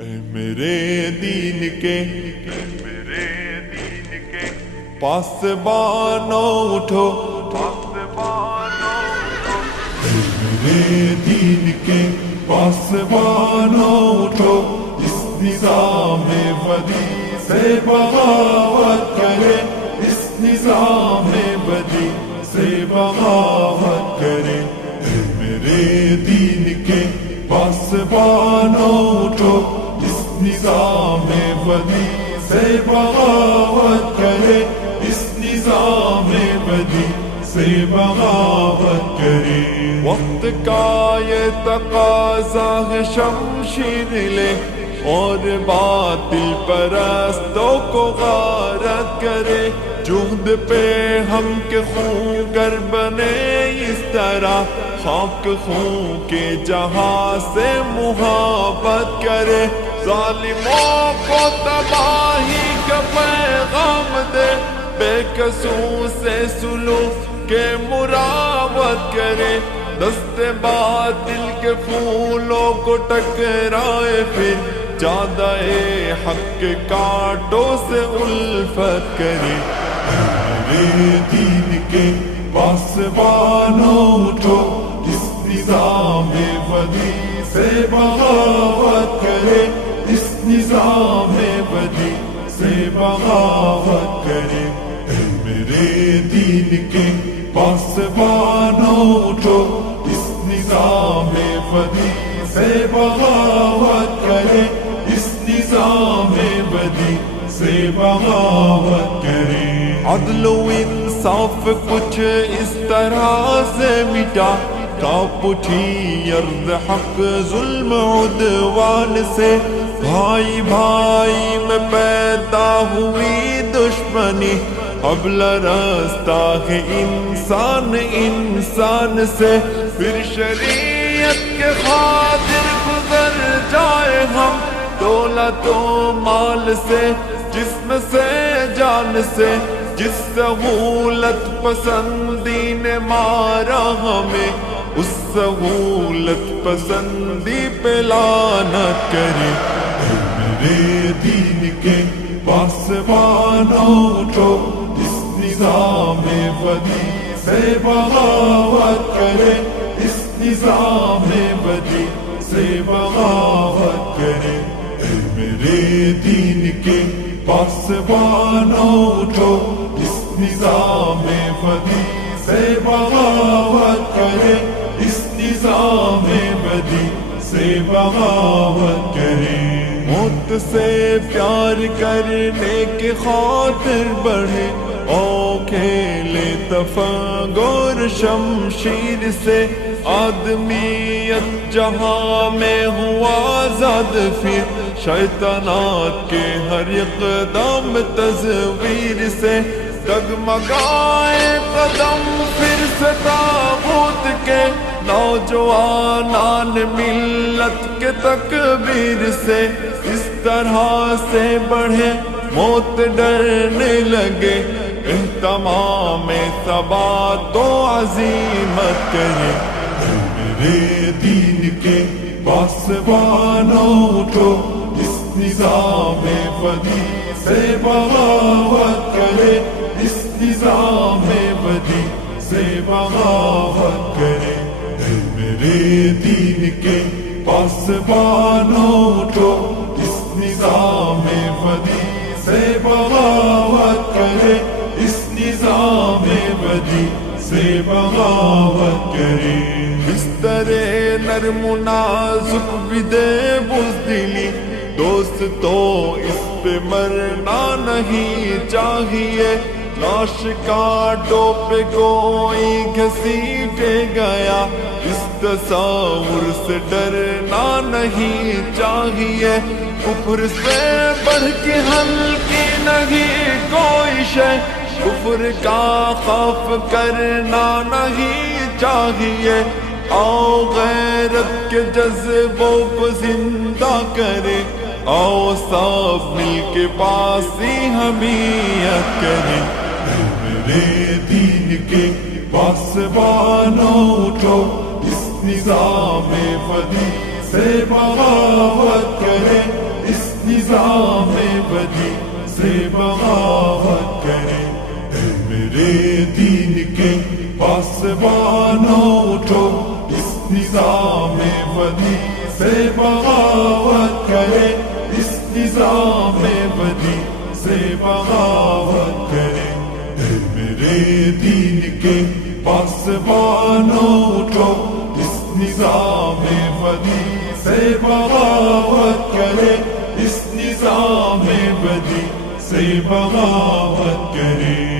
اے میرے دین کے پاسبانوں اٹھو، اے میرے دین کے پاسبانوں اٹھو، اس نظام بدی سے بغاوت کرے، اس نظام بدی سے بغاوت کرے۔ اے میرے دین کے پاسبانوں اٹھو، اس نظام بدی سے بغاوت کرے، اس نظام بدی سے بغاوت کرے۔ وقت کا یہ تقاضا ہے شمشیر لے اور باطل پرستوں کو غارت کرے۔ جہد پہ ہم کے خون گر بنے اس طرح، خاک خون کے جہاں سے محبت کرے۔ ظالموں کو تباہی کا پیغام دے، بے قصور سے سلوک کے مراوت کرے۔ دست باطل کے پھولوں کو ٹکرائے، پھر جادہ حق کے کانٹوں سے الفت کرے۔ میرے دین کے پاسبانوں اٹھو، اس نظام بدی سے بغاوت کرے، اس نظام بدی سے بغاوت کرے۔ اے میرے دین کے پاسبانوں اٹھو، اس نظام بدی سے بغاوت کرے، اس نظام بدی سے بغاوت کرے۔ عدل و انصاف کچھ اس طرح سے مٹا، کانپ اٹھی ارض حق ظلم عدوان سے۔ بھائی بھائی میں پیدا ہوئی دشمنی، اب لرزتا ہے انسان انسان سے۔ پھر شریعت کے خاطر گزر جائے ہم، دولت و مال سے، جسم سے، جان سے۔ جس سہولت پسندی نے مارا ہمیں، اس سہولت پسندی پہ لعنت کرے۔ اے میرے دین کے پاسبانوں اٹھو، اس نظام بدی سے بغاوت کرے، اس نظام بدی سے بغاوت کرے۔ اے میرے دین کے پاسبانوں اٹھو، اس نظام بدی سے بغاوت کرے، اس نظام بدی سے بغاوت کرے۔ موت سے پیار کرنے کے خاطر بڑھے، او کھیلے تفنگور شمشیر سے۔ آدمیت جہاں میں ہوا آزاد، پھر شیطانات کے ہر اقدام تصویر سے۔ ڈگمگائے قدم پھر سے تاغوت کے، نوجوانان ملت کے تکبیر سے۔ اس طرح سے بڑھے موت ڈرنے لگے، اہتمام ثبات و عزیمت کرے۔ اے میرے دین کے پاسبانوں اٹھو، اس نظام بدی سے بغاوت کرے، اس نظام بدی سے بغاوت کرے۔ اے میرے دین کے پاسبانوں اٹھو، اس نظام بدی سے بغاوت کرے، اس نظام بدی سے بغاوت کرے۔ بستر نرم و نازک بھی دے بزدلی، دوست تو اس پہ مرنا نہیں چاہیے۔ لاش کانٹوں پہ کوئی گھسیٹے گیا، اس تصور سے ڈرنا نہیں چاہیے۔ کفر سے بڑھ کے ہلکی نہیں کوئی شے، کفر کا خوف کرنا نہیں چاہیے۔ آؤ غیرت کے جذبوں کو زندہ کرے، آؤ سب مل کے باسی حمیت کریں۔ اے میرے دین کے پاسبانوں اٹھو، اس نظام بدی سے بغاوت کرے، سے بغاوت کرے۔ اے میرے دین کے پاسبانوں اٹھو، اس نظام بدی سے بغاوت کرے، اس نظام بدی سے بغاوت کرے۔ اے میرے دین کے پاسبانوں اٹھو، اس نظام بدی سے بغاوت کرے، اس نظام بدی سے بغاوت کرے۔